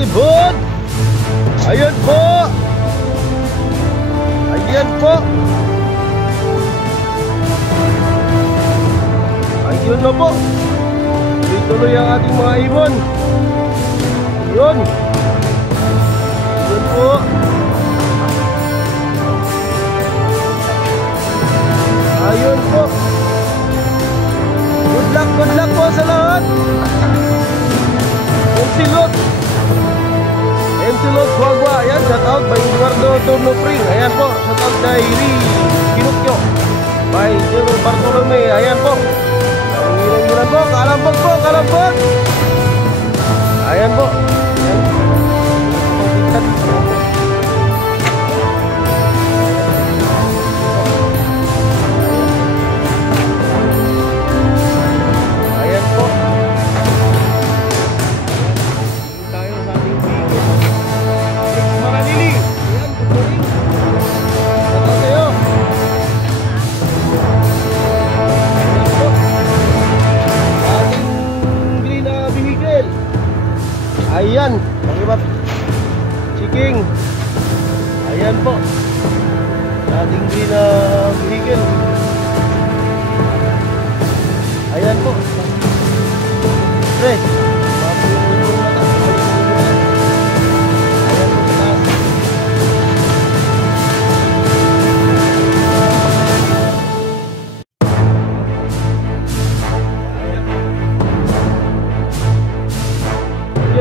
ibon. Ayan po. Ayan po. Ayun na po. Tuloy ang ating mga ibon. Ayun. Ayun po. Ayun po. Good luck po sa lahat. Ensilot Guagua. Ayan, shout out by Eduardo Tornopring. Ayan po, shout out kay Iri Pinocchio by Jero Bartolome. Ayan po. Bulan po, kalambog po, kalambog. Ayan po. Ayan. Ayan po. Tayo sa ating bigil. Alex Maranili. Ayan, good morning. Saan kayo? Ayan, pakibat Chiking. Ayan po ating green na vehicle. Ayan po. Pre, ayan po sa taas.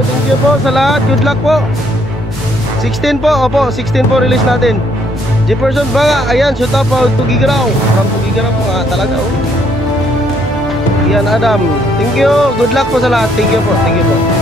Thank you po sa lahat. Good luck po. 16 po, opo, 16 po release natin. Jefferson Banga, ayan, shoot up po, Tugigaraw. From Tugigaraw po talaga, oh. Ian Adam, thank you. Good luck po sa lahat. Thank you po, thank you po.